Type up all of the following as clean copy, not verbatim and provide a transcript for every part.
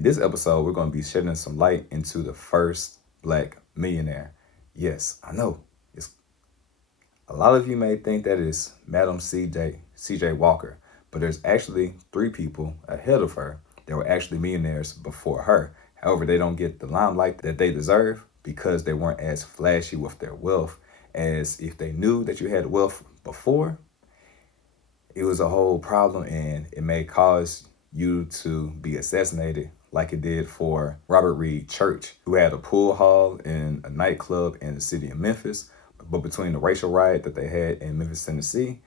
In this episode, we're going to be shedding some light into the first Black millionaire. Yes, I know. A lot of you may think that is Madam C.J. Walker, but there's actually 3 people ahead of her that were actually millionaires before her. However, they don't get the limelight that they deserve because they weren't as flashy with their wealth as if they knew that you had wealth before. It was a whole problem and it may cause you to be assassinated like it did for Robert Reed Church, who had a pool hall in a nightclub in the city of Memphis. But between the racial riot that they had in Memphis, Tennessee,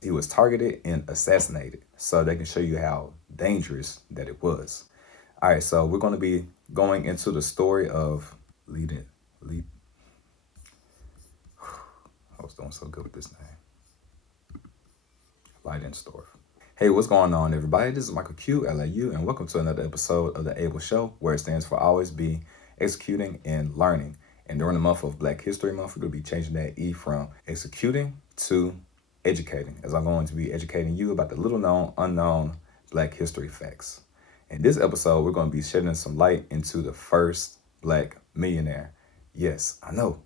he was targeted and assassinated. So they can show you how dangerous that it was. All right, so we're going to be going into the story of I was doing so good with this name. Liedesdorff. Hey, what's going on, everybody? This is Michael Q, LAU, and welcome to another episode of the ABEL Show, where it stands for Always Be Executing and Learning. And during the month of Black History Month, we're going to be changing that E from executing to educating, as I'm going to be educating you about the little known, unknown Black history facts. In this episode, we're going to be shedding some light into the first Black millionaire. Yes, I know.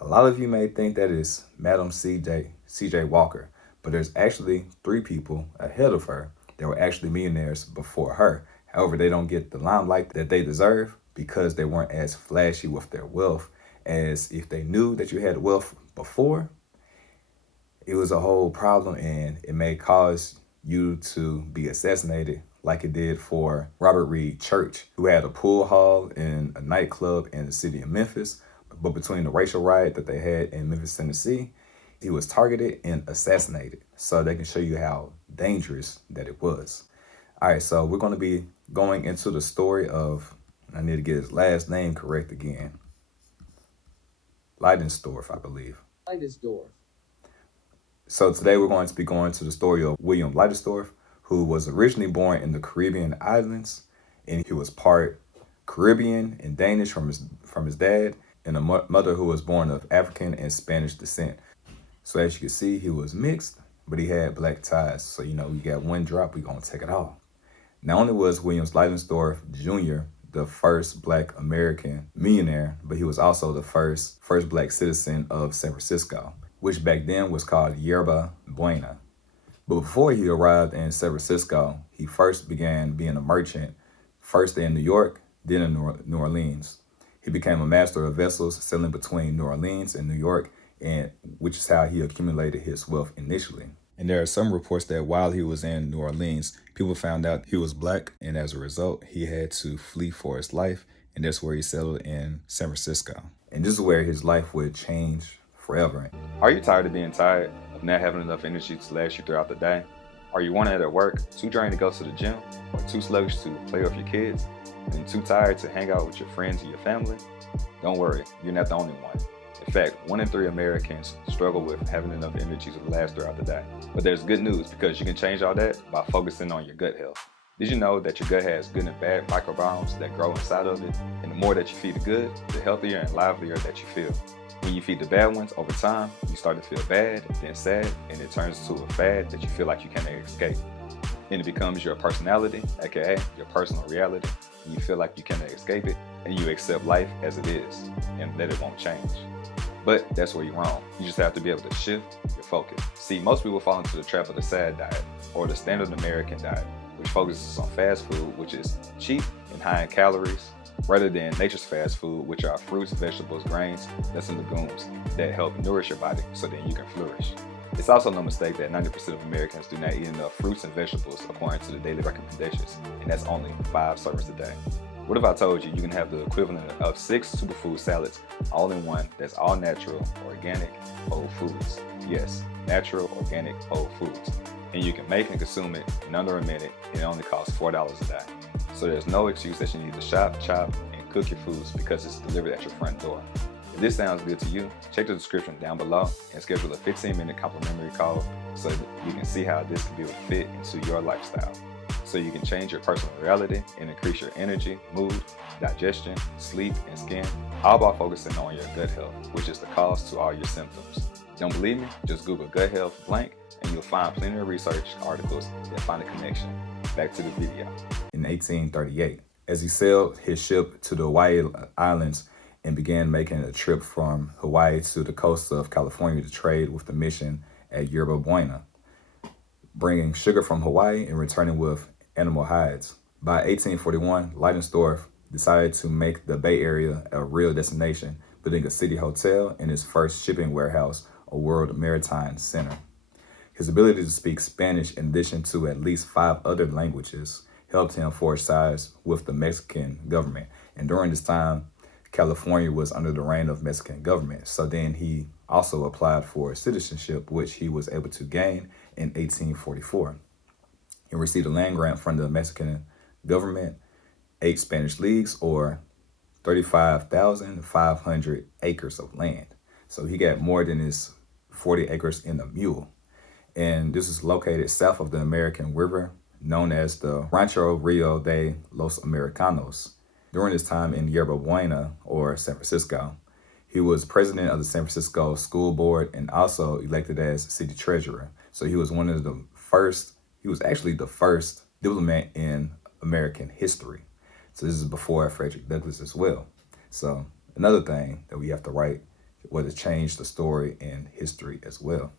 A lot of you may think that is Madam C.J. Walker, but there's actually 3 people ahead of her that were actually millionaires before her. However, they don't get the limelight that they deserve because they weren't as flashy with their wealth as if they knew that you had wealth before. It was a whole problem and it may cause you to be assassinated like it did for Robert Reed Church, who had a pool hall in a nightclub in the city of Memphis. But between the racial riot that they had in Memphis, Tennessee, he was targeted and assassinated. So they can show you how dangerous that it was. All right, so we're going to be going into the story of, I need to get his last name correct again. Liedesdorff, I believe. Liedesdorff. So today we're going to be going to the story of William Liedesdorff, who was originally born in the Caribbean islands, and he was part Caribbean and Danish from his dad, and a mother who was born of African and Spanish descent. So as you can see, he was mixed, but he had black ties. So, you got one drop, we're going to take it all. Not only was William Liedesdorff Jr. the first Black American millionaire, but he was also the first Black citizen of San Francisco, which back then was called Yerba Buena. But before he arrived in San Francisco, he first began being a merchant, first in New York, then in New Orleans. He became a master of vessels, sailing between New Orleans and New York, and which is how he accumulated his wealth initially. And there are some reports that while he was in New Orleans, people found out he was Black, and as a result, he had to flee for his life, and that's where he settled in San Francisco. And this is where his life would change forever. Are you tired of being tired, of not having enough energy to last you throughout the day? Are you worn out at work, too drained to go to the gym, or too sluggish to play with your kids, and too tired to hang out with your friends and your family? Don't worry, you're not the only one. In fact, 1 in 3 Americans struggle with having enough energy to last throughout the day. But there's good news because you can change all that by focusing on your gut health. Did you know that your gut has good and bad microbiomes that grow inside of it? And the more that you feed the good, the healthier and livelier that you feel. When you feed the bad ones, over time, you start to feel bad, then sad, and it turns into a fad that you feel like you can't escape. And it becomes your personality, aka your personal reality, and you feel like you cannot escape it, and you accept life as it is, and that it won't change. But that's where you're wrong. You just have to be able to shift your focus. See, most people fall into the trap of the SAD diet, or the standard American diet, which focuses on fast food, which is cheap and high in calories, rather than nature's fast food, which are fruits, vegetables, grains, nuts, and legumes that help nourish your body so then you can flourish. It's also no mistake that 90% of Americans do not eat enough fruits and vegetables according to the daily recommendations, and that's only 5 servings a day. What if I told you you can have the equivalent of 6 superfood salads all in one that's all natural, organic, whole foods? Yes, natural, organic, whole foods. And you can make and consume it in under a minute, and it only costs $4 a day. So there's no excuse that you need to shop, chop, and cook your foods because it's delivered at your front door. If this sounds good to you, check the description down below and schedule a 15-minute complimentary call so that you can see how this can be a fit into your lifestyle. So you can change your personal reality and increase your energy, mood, digestion, sleep, and skin, all by focusing on your gut health, which is the cause to all your symptoms. Don't believe me? Just Google gut health blank and you'll find plenty of research articles that find a connection. Back to the video. In 1838, as he sailed his ship to the Hawaii Islands and began making a trip from Hawaii to the coast of California to trade with the mission at Yerba Buena, bringing sugar from Hawaii and returning with animal hides. By 1841, Liedesdorff decided to make the Bay Area a real destination, building a city hotel and his first shipping warehouse, a World Maritime Center. His ability to speak Spanish in addition to at least 5 other languages helped him forge ties with the Mexican government. And during this time, California was under the reign of Mexican government. So then he also applied for citizenship, which he was able to gain in 1844. He received a land grant from the Mexican government, 8 Spanish leagues, or 35,500 acres of land. So he got more than his 40 acres in a mule. And this is located south of the American River, known as the Rancho Rio de los Americanos. During his time in Yerba Buena, or San Francisco, he was president of the San Francisco School Board and also elected as city treasurer. So he was one of the first, he was actually the first diplomat in American history. So this is before Frederick Douglass as well. So another thing that we have to write was to change the story in history as well.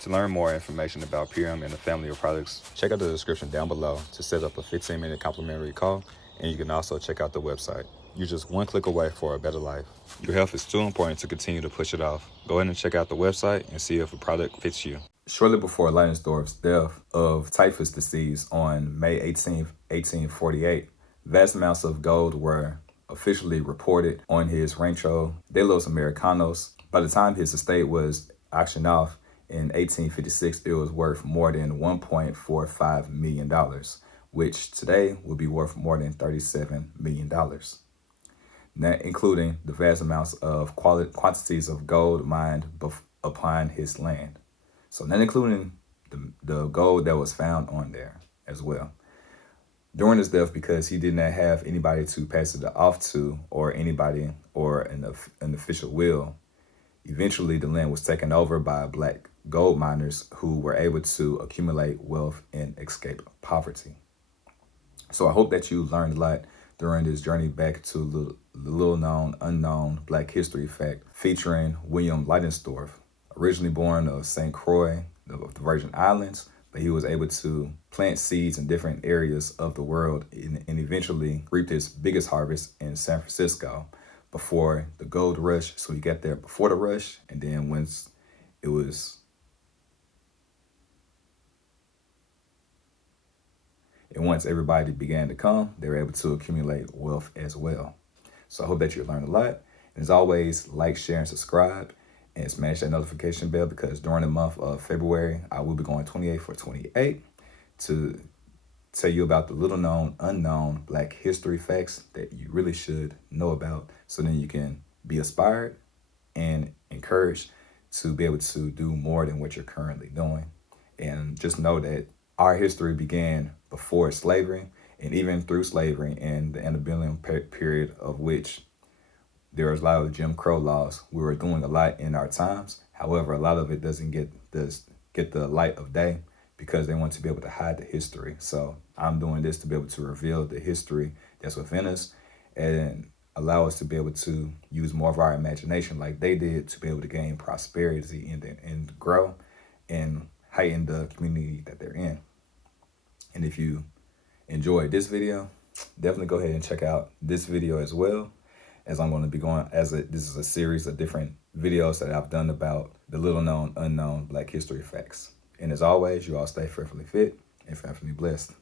To learn more information about PRM and the family of products, check out the description down below to set up a 15-minute complimentary call, and you can also check out the website. You're just one click away for a better life. Your health is too important to continue to push it off. Go ahead and check out the website and see if a product fits you. Shortly before Liedesdorff's death of typhus disease on May 18, 1848, vast amounts of gold were officially reported on his Rancho de los Americanos. By the time his estate was auctioned off in 1856, it was worth more than $1.45 million, which today would be worth more than $37 million. That including the vast amounts of quantities of gold mined upon his land. So not including the gold that was found on there as well. During his death, because he did not have anybody to pass it off to, or anybody, or an official will, eventually the land was taken over by Black gold miners who were able to accumulate wealth and escape poverty. So I hope that you learned a lot during this journey back to the little known, unknown Black history fact featuring William Liedesdorff, originally born of St. Croix, of the Virgin Islands, but he was able to plant seeds in different areas of the world and eventually reaped his biggest harvest in San Francisco before the gold rush. So he got there before the rush, and then once it was and once everybody began to come, they were able to accumulate wealth as well. So I hope that you learned a lot. And as always, like, share, and subscribe, and smash that notification bell, because during the month of February, I will be going 28 for 28 to tell you about the little known, unknown Black history facts that you really should know about, so then you can be inspired and encouraged to be able to do more than what you're currently doing. And just know that our history began before slavery, and even through slavery and the antebellum period, of which there was a lot of Jim Crow laws. We were doing a lot in our times. However, a lot of it doesn't get the light of day because they want to be able to hide the history. So I'm doing this to be able to reveal the history that's within us and allow us to be able to use more of our imagination like they did to be able to gain prosperity and grow and heighten the community that they're in. And if you enjoyed this video, definitely go ahead and check out this video as well, as I'm going to be going this is a series of different videos that I've done about the little known, unknown Black history facts. And as always, you all stay fearfully fit and fearfully blessed.